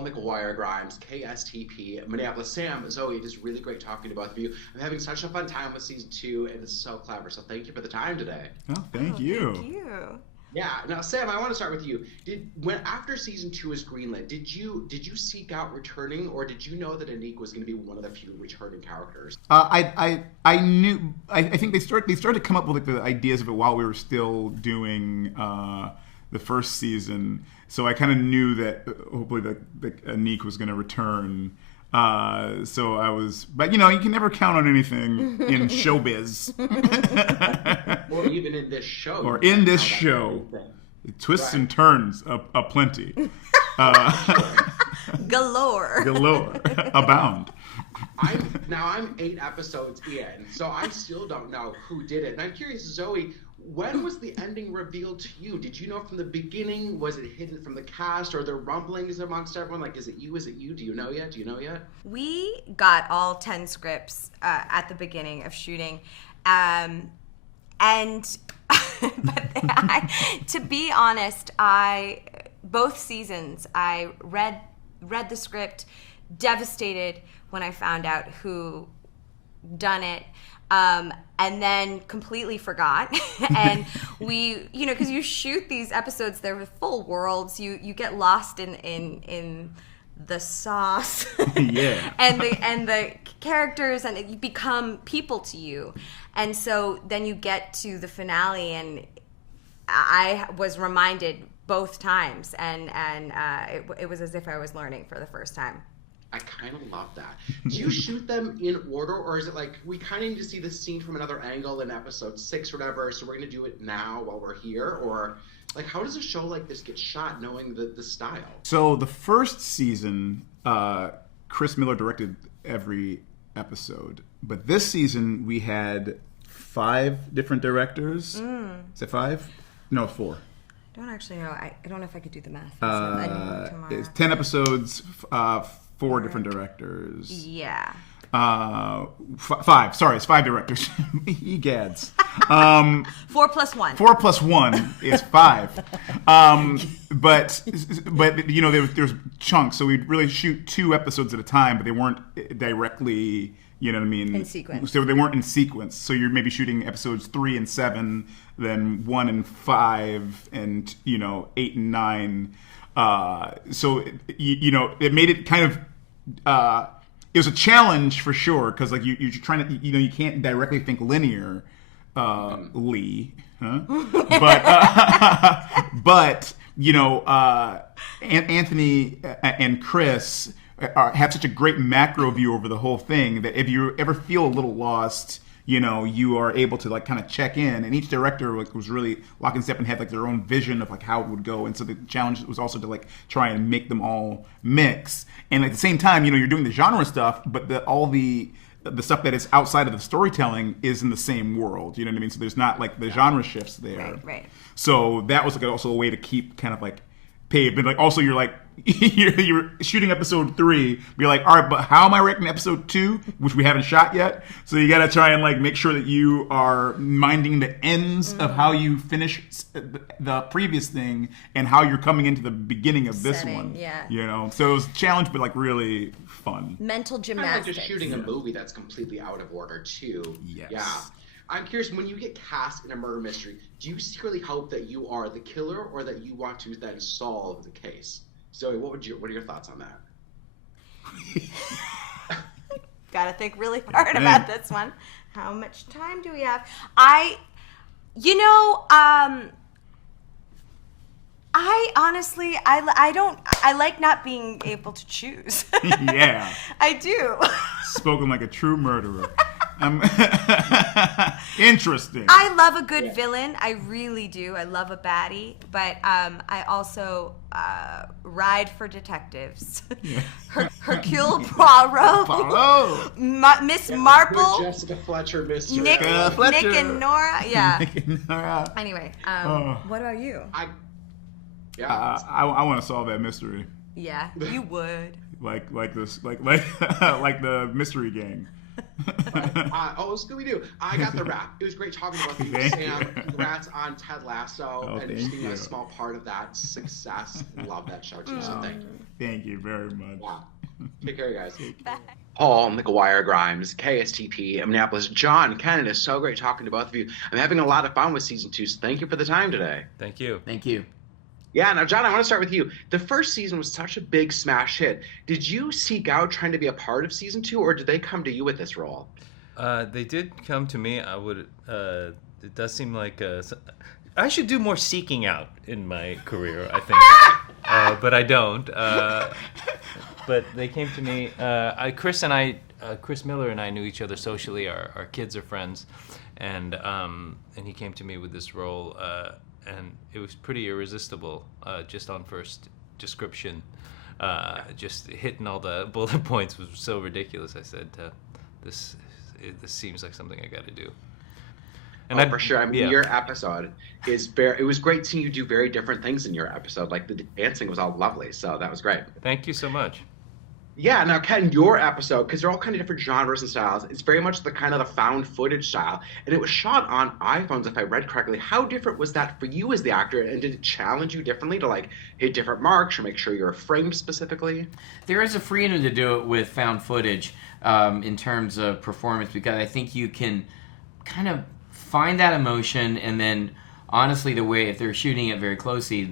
Paul McGuire Grimes, KSTP, Minneapolis Sam, Zoe. It is really great talking to both of you. I'm having such a fun time with season 2, and it's so clever. So thank you for the time today. Oh, thank you. Thank you. Yeah. Now, Sam, I want to start with you. After season 2 was greenlit, did you seek out returning, or did you know that Anik was going to be one of the few returning characters? I knew. I think they started to come up with like the ideas of it while we were still doing the first season. So I kind of knew that hopefully that Anik was going to return. So I was, but you can never count on anything in showbiz. Or even in this show. Or in this show. Twists and turns aplenty. Galore. Abound. I'm 8 episodes in, so I still don't know who did it. And I'm curious, Zoe, when was the ending revealed to you? Did you know from the beginning? Was it hidden from the cast? Or are there rumblings amongst everyone? Like, is it you? Is it you? Do you know yet? We got all 10 scripts at the beginning of shooting. To be honest, both seasons, I read the script, devastated when I found out who done it. And then completely forgot. And we, because you shoot these episodes, they're full worlds. You get lost in the sauce. Yeah. and the characters, and you become people to you. And so then you get to the finale, and I was reminded both times, and it was as if I was learning for the first time. I kind of love that. Do you shoot them in order, or is it like we kind of need to see this scene from another angle in episode 6 or whatever, so we're going to do it now while we're here? Or like, how does a show like this get shot knowing the style? So the first season, Chris Miller directed every episode. But this season, we had 5 different directors. Is it 5? No, 4. I don't actually know. I don't know if I could do the math. It's 10 eplusodes, 4 different directors. Yeah. 5. Sorry, it's 5 directors. Egads. 4 plus 1. 4 plus 1 is 5. But there's chunks. So we'd really shoot 2 episodes at a time, but they weren't directly, you know what I mean? In sequence. So they weren't in sequence. So you're maybe shooting episodes 3 and 7, then 1 and 5, and 8 and 9. So it made it kind of. It was a challenge for sure, because like you're trying to, you can't directly think linear, Lee, huh? But Anthony and Chris have such a great macro view over the whole thing that if you ever feel a little lost, you are able to like kind of check in, and each director was really lock and step and had like their own vision of like how it would go. And so the challenge was also to like try and make them all mix. And at the same time, you're doing the genre stuff, but all the stuff that is outside of the storytelling is in the same world. You know what I mean? So there's not like the genre shifts there. Right. So that was like also a way to keep kind of like paid, but like also you're like you're shooting episode 3, but you're like, all right, but how am I ranking episode 2, which we haven't shot yet? So you got to try and like make sure that you are minding the ends of how you finish the previous thing and how you're coming into the beginning of this one. Yeah. So it was a challenge, but like really fun. Mental Kind gymnastics. of like just shooting a movie that's completely out of order too. Yes. Yeah. I'm curious, when you get cast in a murder mystery, do you secretly hope that you are the killer, or that you want to then solve the case? Zoe, what are your thoughts on that? Gotta think really hard about this one. How much time do we have? I honestly, I like not being able to choose. Yeah. I do. Spoken like a true murderer. Interesting. I love a good villain. I really do. I love a baddie. But I also ride for detectives. Yeah. Hercule Poirot. Miss Marple. Jessica Fletcher, Mr. Nick Fletcher. and Nora. Yeah. Nick and Nora. Anyway, what about you? I want to solve that mystery. Yeah, you would. Like this, like the mystery gang. Scooby-Doo. I got the wrap. It was great talking about you, Sam. Congrats on Ted Lasso and just being a small part of that success. Love that show too, so thank you. Thank you very much. Yeah. Take care, you guys. Bye. Paul McGuire Grimes, KSTP, Minneapolis. John, Ken, it is so great talking to both of you. I'm having a lot of fun with season 2, so thank you for the time today. Thank you. Thank you. Yeah, now, John, I want to start with you. The first season was such a big smash hit. Did you seek out trying to be a part of season 2, or did they come to you with this role? They did come to me. I would. It does seem like I should do more seeking out in my career, I think, but I don't. But they came to me. Chris Miller and I knew each other socially. Our kids are friends, and he came to me with this role, and it was pretty irresistible. Just on first description, just hitting all the bullet points was so ridiculous. I said, "This seems like something I got to do." And for sure. I mean, your episode is it was great seeing you do very different things in your episode. Like the dancing was all lovely, so that was great. Thank you so much. Yeah, now Ken, your episode, because they're all kind of different genres and styles, it's very much the kind of the found footage style, and it was shot on iPhones, if I read correctly. How different was that for you as the actor, and did it challenge you differently to like hit different marks or make sure you're framed specifically? There is a freedom to do it with found footage in terms of performance, because I think you can kind of find that emotion, and then honestly, the way if they're shooting it very closely,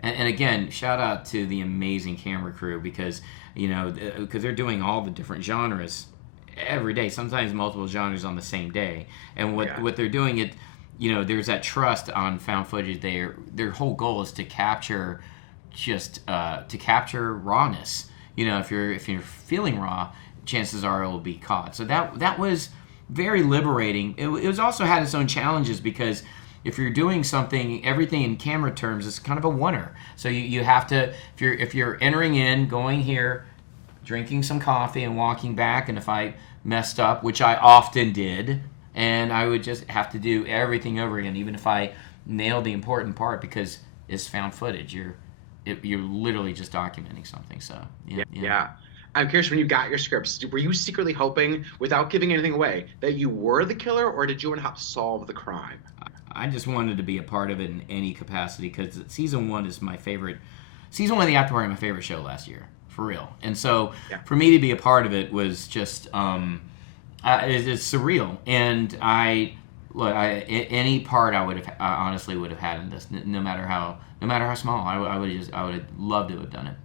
and again, shout out to the amazing camera crew, because they're doing all the different genres every day, sometimes multiple genres on the same day, and what they're doing, there's that trust on found footage. Their whole goal is to capture rawness. If you're feeling raw, chances are it will be caught. So that was very liberating. It was also had its own challenges, because if you're doing something, everything in camera terms is kind of a oneer. So you have to, if you're entering in, going here, drinking some coffee and walking back, and if I messed up, which I often did, and I would just have to do everything over again, even if I nailed the important part, because it's found footage. You're literally just documenting something. So yeah. I'm curious, when you got your scripts, were you secretly hoping, without giving anything away, that you were the killer, or did you want to help solve the crime? I just wanted to be a part of it in any capacity, because season 1 is my favorite. Season 1 of the Afterparty, my favorite show last year, for real. And so for me to be a part of it was just it's surreal. And any part I would have honestly would have had in this, no matter how small, I would have loved to have done it.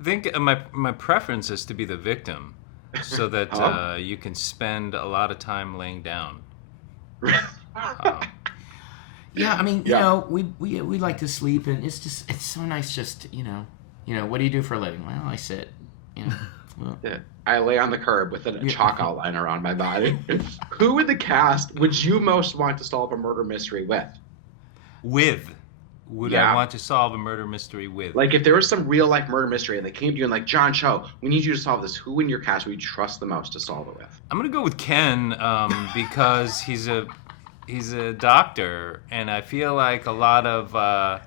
I think my preference is to be the victim, so that you can spend a lot of time laying down. Yeah, I mean, we like to sleep, and it's so nice just, what do you do for a living? Well, I sit, I lay on the curb with a chalk outline around my body. Who in the cast would you most want to solve a murder mystery with? I want to solve a murder mystery with? Like, if there was some real-life murder mystery and they came to you and like, John Cho, we need you to solve this, who in your cast would you trust the most to solve it with? I'm going to go with Ken, because he's a doctor, and I feel like a lot of,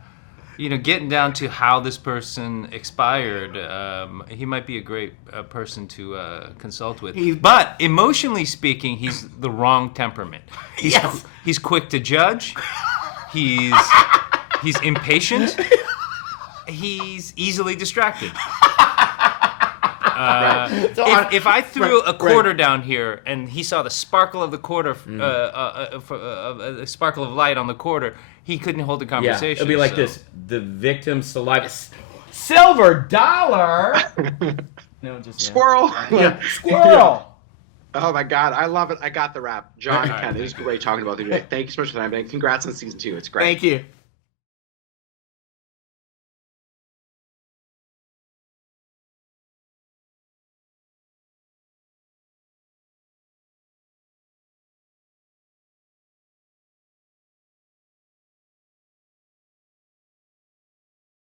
getting down to how this person expired, he might be a great person to consult with. But emotionally speaking, he's the wrong temperament. He's quick to judge. He's impatient. He's easily distracted. If I threw a quarter down here and he saw the sparkle of the quarter, a sparkle of light on the quarter, he couldn't hold the conversation. Yeah, it'll be like this: the victim's saliva, silver dollar. Squirrel. Yeah, squirrel. Oh my God, I love it. I got the rap. John, Ken, it was great talking about you today. Thank you so much for the time. Congrats on season 2. It's great. Thank you.